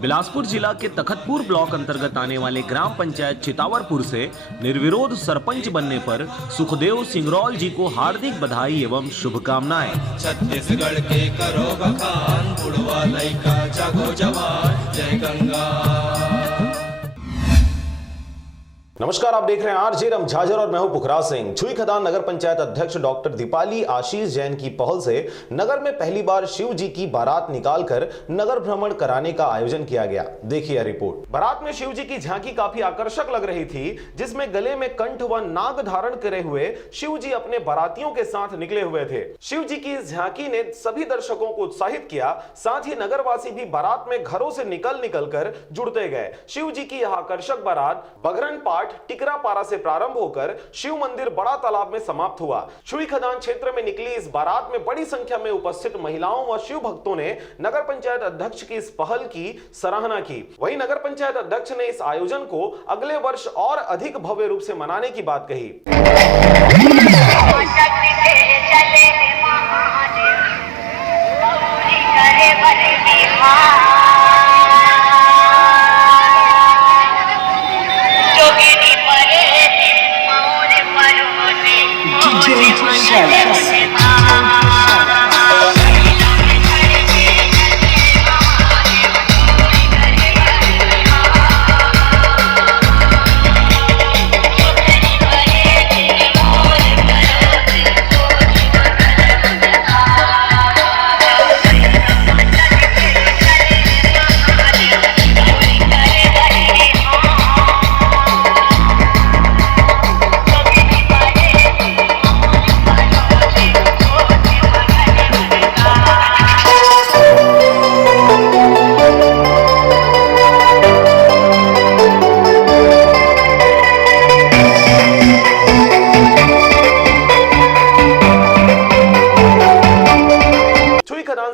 बिलासपुर जिला के तखतपुर ब्लॉक अंतर्गत आने वाले ग्राम पंचायत चितावरपुर से निर्विरोध सरपंच बनने पर सुखदेव सिंगरौल जी को हार्दिक बधाई एवं शुभकामनाएं। छत्तीसगढ़ के करो बखान, बुढ़वा लइका जागो जवान, जय गंगा। नमस्कार, आप देख रहे हैं आरजे रमझाझर और मैं हूं पुखराज सिंह। छुई खदान नगर पंचायत अध्यक्ष डॉक्टर दीपाली आशीष जैन की पहल से नगर में पहली बार शिव जी की बारात निकालकर नगर भ्रमण कराने का आयोजन किया गया। देखिए रिपोर्ट। बारात में शिव जी की झांकी काफी आकर्षक लग रही थी, जिसमें गले में कंठ व नाग धारण करे हुए शिव जी अपने बारातियों के साथ निकले हुए थे। शिव जी की इस झांकी ने सभी दर्शकों को उत्साहित किया। साथ ही नगरवासी भी बारात में घरों से निकल कर जुड़ते गए। शिव जी की यह आकर्षक बारात बघरन पाट टिकरापारा से प्रारंभ होकर शिव मंदिर बड़ा तालाब में समाप्त हुआ। छुई खदान क्षेत्र में निकली इस बारात में बड़ी संख्या में उपस्थित महिलाओं व शिव भक्तों ने नगर पंचायत अध्यक्ष की इस पहल की सराहना की। वहीं नगर पंचायत अध्यक्ष ने इस आयोजन को अगले वर्ष और अधिक भव्य रूप से मनाने की बात कही।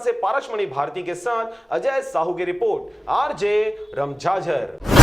से पारसमणि भारती के साथ अजय साहू की रिपोर्ट, आरजे रमझाझर।